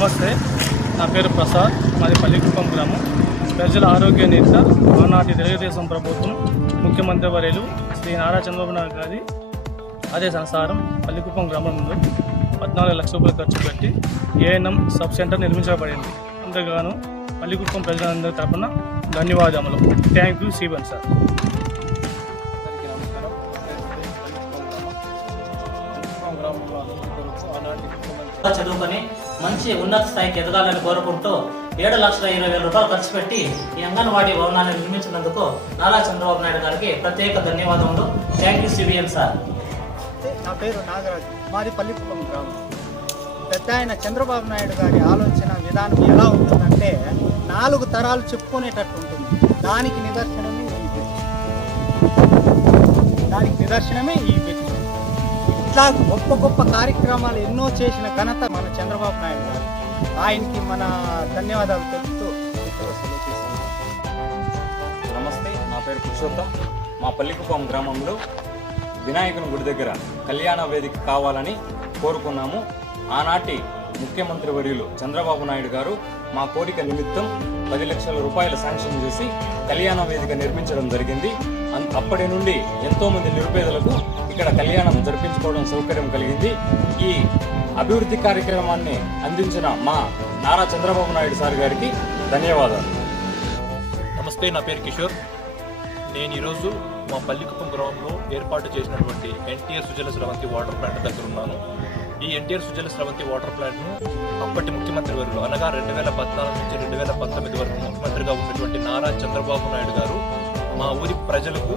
నమస్తే. నా పేరు ప్రసాద్. మాది పల్లికుప్పం గ్రామం. ప్రజల ఆరోగ్య నేత ఆనాటి తెలుగుదేశం ప్రభుత్వం ముఖ్యమంత్రి వర్యులు శ్రీ నారా చంద్రబాబు నాయుడు గారి సంసారం పల్లికుప్పం గ్రామంలో పద్నాలుగు లక్షల రూపాయలు ఖర్చు పెట్టి ఏఎన్ఎం సబ్ సెంటర్ నిర్మించబడింది. అంతేగాను పల్లికుప్పం ప్రజలందరి తరపున ధన్యవాదములు. థ్యాంక్ యూ సీవన్ సార్. చదువుకొని మంచి ఉన్నత స్థాయికి ఎదగాలని కోరుకుంటూ ఏడు లక్షల ఇరవై వేల రూపాయలు ఖర్చు పెట్టి ఈ అంగన్వాడీ భవనాన్ని నిర్మించినందుకు నారా చంద్రబాబు నాయుడు గారికి ప్రత్యేక ధన్యవాదములు. Thank you CBN sir. నా పేరు నాగరాజు. మాది పల్లికుప్పం గ్రామం. పెద్ద ఆయన చంద్రబాబు నాయుడు గారి ఆలోచన విధానం ఎలా ఉంటుందంటే నాలుగు తరాలు చెప్పుకునేటట్టు ఉంటుంది. దానికి నిదర్శనమే దానికి నిదర్శనమే ఈ ఇట్లా గొప్ప గొప్ప కార్యక్రమాలు ఎన్నో చేసిన ఘనత మన చంద్రబాబు నాయుడు గారు. ఆయనకి మన ధన్యవాదాలు తెలుపుతూ నమస్తే నా పేరు పురుషోత్తం. మా పల్లికుప్పం గ్రామంలో వినాయకుని గుడి దగ్గర కళ్యాణ వేదిక కావాలని కోరుకున్నాము. ఆనాటి ముఖ్యమంత్రి వర్యులు చంద్రబాబు నాయుడు గారు మా కోరిక నిమిత్తం పది లక్షల రూపాయలు శాంక్షన్ చేసి కళ్యాణ వేదిక నిర్మించడం జరిగింది. అన్- అప్పటి నుండి ఎంతోమంది నిరుపేదలకు ఇక్కడ కళ్యాణం జరిపించుకోవడం సౌకర్యం కలిగింది. ఈ అభివృద్ధి కార్యక్రమాన్ని అందించిన మా నారా చంద్రబాబు నాయుడు సార్ గారికి ధన్యవాదాలు. నమస్తే నా పేరు కిషోర్. నేను ఈరోజు మా పల్లికుప్పం గ్రామంలో ఏర్పాటు చేసినటువంటి NTR Sujala Sravanthi water plant దగ్గర ఉన్నాను. ఈ ఎన్టీఆర్ సుజల స్రవంతి వాటర్ ప్లాంట్ను అప్పటి ముఖ్యమంత్రి వర్యులు అనగా రెండు వేల పద్నాలుగు నుంచి రెండు వేల పంతొమ్మిది వరకు ముఖ్యమంత్రిగా ఉన్నటువంటి నారా చంద్రబాబు నాయుడు గారు మా ఊరి ప్రజలకు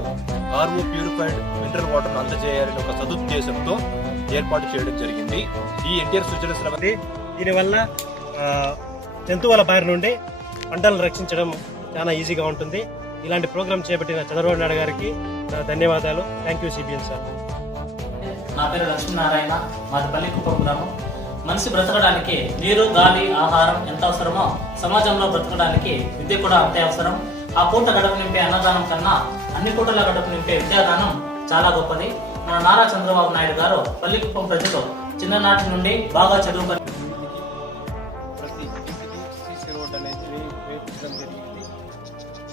ఆర్ఓ ప్యూరిఫైడ్ మినరల్ వాటర్ను అందజేయాలని ఒక సదుద్దేశంతో ఏర్పాటు చేయడం జరిగింది. ఈ ఎన్టీఆర్ సుజల స్రవంతి దీనివల్ల జంతువుల బారి నుండి పంటలను రక్షించడం చాలా ఈజీగా ఉంటుంది. ఇలాంటి ప్రోగ్రామ్ చేపట్టిన చంద్రబాబు నాయుడు గారికి ధన్యవాదాలు. Thank you CBN sir. నా పేరు లక్ష్మీనారాయణ. మాది పల్లికుప్పం గ్రామం. మనిషి బ్రతకడానికి నీరు గాలి ఆహారం ఎంత అవసరమో సమాజంలో బ్రతకడానికి విద్య కూడా అంతే అవసరం. ఆ పూట గడప నింపే అన్నదానం కన్నా అన్ని పూటల గడప నింపే విద్యాదానం చాలా గొప్పది. మన నారా చంద్రబాబు నాయుడు గారు పల్లి కుప్పం ప్రజలు చిన్ననాటి నుండి బాగా చదువుకొని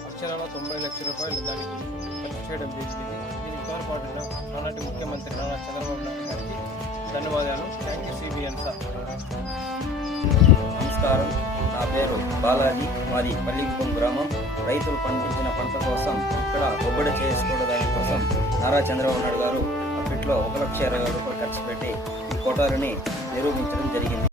అక్షరాల తొంభై లక్షల రూపాయలు దానికి ఖర్చు చేయడం జరిగింది. తోడ్పాటున ఆనాటి ముఖ్యమంత్రి నారా చంద్రబాబు నాయుడు గారికి ధన్యవాదాలు. థ్యాంక్ యూ సిబిఎన్ సార్ నమస్కారం. నా పేరు బాలాజీ. మాది పల్లికుప్పం గ్రామం. రైతులు పండించిన పంట కోసం ఇక్కడ ఒబ్బడి చేసుకోవడం దానికోసం నారా చంద్రబాబు నాయుడు గారు అప్పట్లో ఒక లక్ష ఇరవై వేల రూపాయలు ఖర్చు పెట్టి ఈ కోటాలని నిరూపించడం జరిగింది.